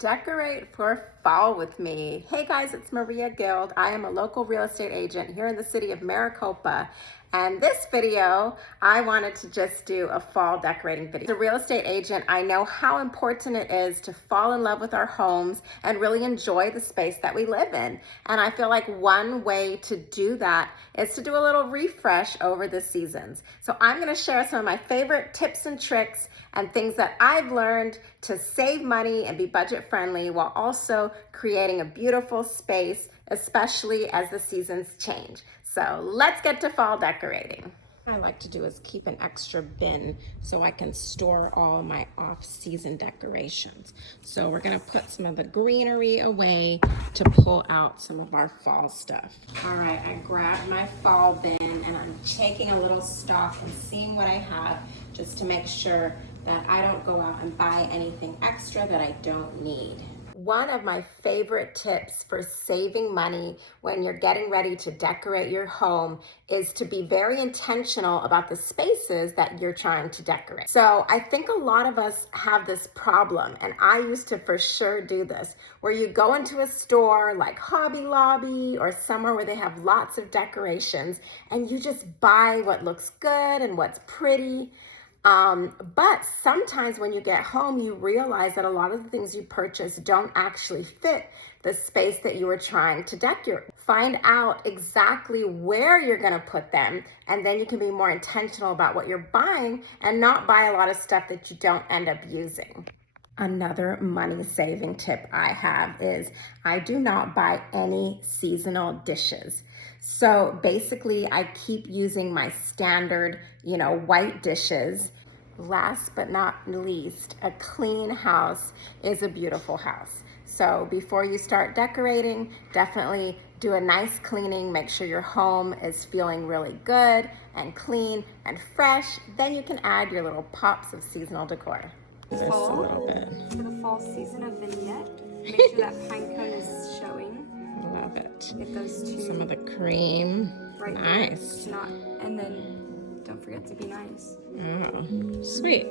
Decorate for fall with me. Hey guys, it's Maria Guild. I am a local real estate agent here in the city of Maricopa. And this video, I wanted to just do a fall decorating video. As a real estate agent, I know how important it is to fall in love with our homes and really enjoy the space that we live in. And I feel like one way to do that is to do a little refresh over the seasons. So I'm gonna share some of my favorite tips and tricks and things that I've learned to save money and be budget friendly while also creating a beautiful space, especially as the seasons change. So let's get to fall decorating. What I like to do is keep an extra bin so I can store all my off-season decorations. So we're gonna put some of the greenery away to pull out some of our fall stuff. All right, I grabbed my fall bin and I'm taking a little stock and seeing what I have just to make sure that I don't go out and buy anything extra that I don't need. One of my favorite tips for saving money when you're getting ready to decorate your home is to be very intentional about the spaces that you're trying to decorate. So I think a lot of us have this problem, and I used to for sure do this, where you go into a store like Hobby Lobby or somewhere where they have lots of decorations and you just buy what looks good and what's pretty. But sometimes when you get home, you realize that a lot of the things you purchase don't actually fit the space that you were trying to decorate. Find out exactly where you're going to put them, and then you can be more intentional about what you're buying and not buy a lot of stuff that you don't end up using. Another money saving tip I have is I do not buy any seasonal dishes. So basically I keep using my standard, white dishes. Last but not least, a clean house is a beautiful house. So before you start decorating, definitely do a nice cleaning. Make sure your home is feeling really good and clean and fresh. Then you can add your little pops of seasonal decor. Just a little bit. For the fall season of vignette, make sure that pine cone is showing. Love it. Get those two. Some of the cream. Right nice. there. And then don't forget to be nice. Oh, sweet.